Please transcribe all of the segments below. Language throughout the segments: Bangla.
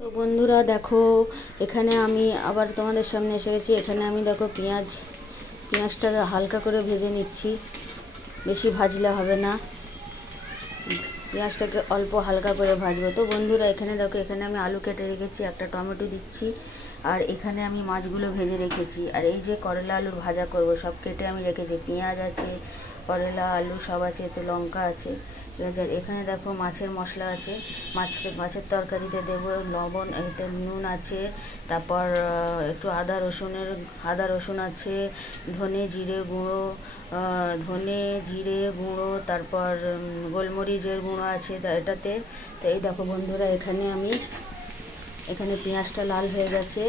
তো বন্ধুরা দেখো, এখানে আমি আবার তোমাদের সামনে এসে গেছি। এখানে আমি দেখো পেঁয়াজটাকে হালকা করে ভেজে নিচ্ছি, বেশি ভাজলে হবে না, পেঁয়াজটাকে অল্প হালকা করে ভাজবো। তো বন্ধুরা এখানে দেখো, এখানে আমি আলু কেটে রেখেছি, একটা টমেটো দিচ্ছি, আর এখানে আমি মাছগুলো ভেজে রেখেছি। আর এই যে করলা আলুর ভাজা করব, সব কেটে আমি রেখেছি, পেঁয়াজ আছে, করলা আলু সব আছে, তো লঙ্কা আছে, ঠিক আছে। আর এখানে দেখো মাছের মশলা আছে, মাছের তরকারিতে দেবো লবণ, এতে নুন আছে, তারপর একটু আদা রসুন আছে, ধনে জিরে গুঁড়ো, তারপর গোলমরিচের গুঁড়ো আছে এটাতে। তো এই দেখো বন্ধুরা, এখানে পেঁয়াজটা লাল হয়ে গেছে,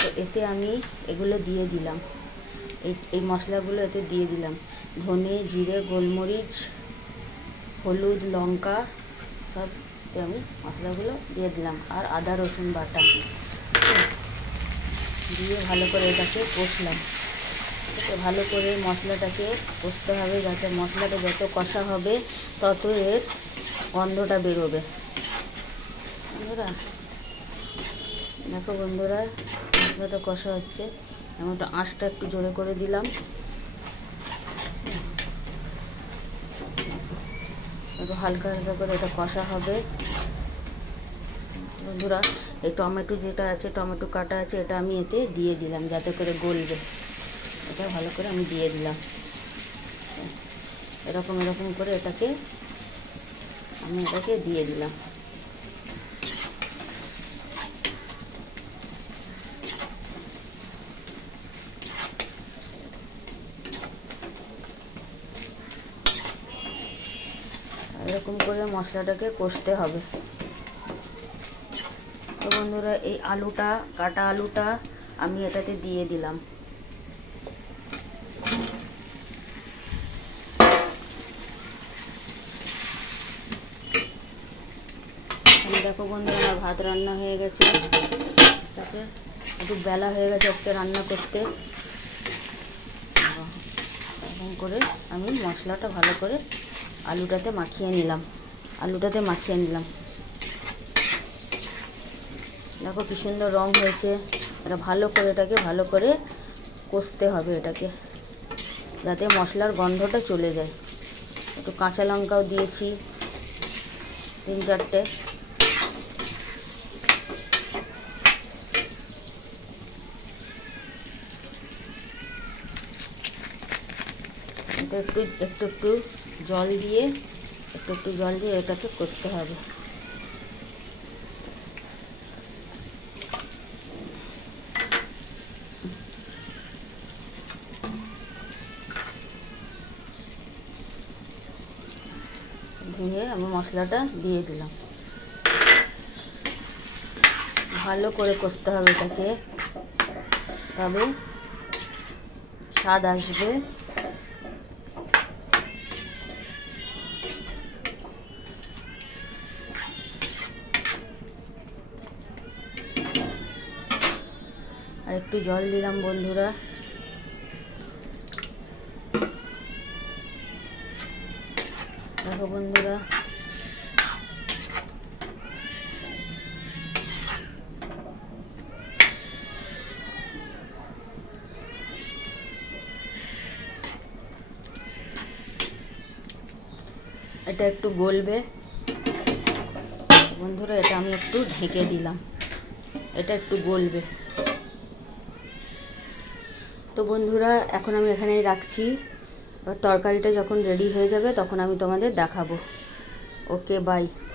তো এতে আমি এগুলো দিয়ে দিলাম, এই মশলাগুলো এতে দিয়ে দিলাম, ধনে জিরে গোলমরিচ হলুদ লঙ্কা সব আমি মশলাগুলো দিয়ে দিলাম, আর আদা রসুন বাটা দিয়ে ভালো করে এটাকে কষলাম। ভালো করে মশলাটাকে কষতে হবে, যাতে মশলাটা যত কষা হবে তত এর গন্ধটা বেরোবে। বন্ধুরা দেখো, মশলাটা কষা হচ্ছে, আমি তো আঁচটা একটু জোরে করে দিলাম, একটু হালকা হালকা করে এটা কষা হবে। বন্ধুরা এই টমেটো যেটা আছে, টমেটো কাটা আছে, এটা আমি এতে দিয়ে দিলাম যাতে করে গলবে, এটা ভালো করে আমি দিয়ে দিলাম। এরকম করে এটাকে দিয়ে দিলাম। এরকম করে মশলাটাকে কষতে হবে। তো বন্ধুরা এই কাটা আলুটা আমি এটাতে দিয়ে দিলাম। দেখো বন্ধুরা, আমার ভাত রান্না হয়ে গেছে, ঠিক আছে, একটু বেলা হয়ে গেছে আজকে রান্না করতে। এরকম করে আমি মশলাটা ভালো করে আলুটাতে মাখিয়ে নিলাম। দেখো কি সুন্দর রং হয়েছে। এটা এটাকে ভালো করে কষতে হবে, এটাকে যাতে মশলার গন্ধটা চলে যায়। একটু কাঁচা লঙ্কাও দিয়েছি 3-4টে। এটা একটু জল দিয়ে এটাকে কষতে হবে। ধুয়ে আমি মশলাটা দিয়ে দিলাম, ভালো করে কষতে হবে এটাকে, তবে স্বাদ আসবে। আর একটু জল দিলাম বন্ধুরা। দেখো বন্ধুরা, এটা একটু গলবে বন্ধুরা, এটা আমি একটু ঢেকে দিলাম, এটা একটু গলবে। তো বন্ধুরা এখন আমি এখানেই রাখছি, তরকারিটা যখন রেডি হয়ে যাবে তখন আমি তোমাদের দেখাবো। ওকে, বাই।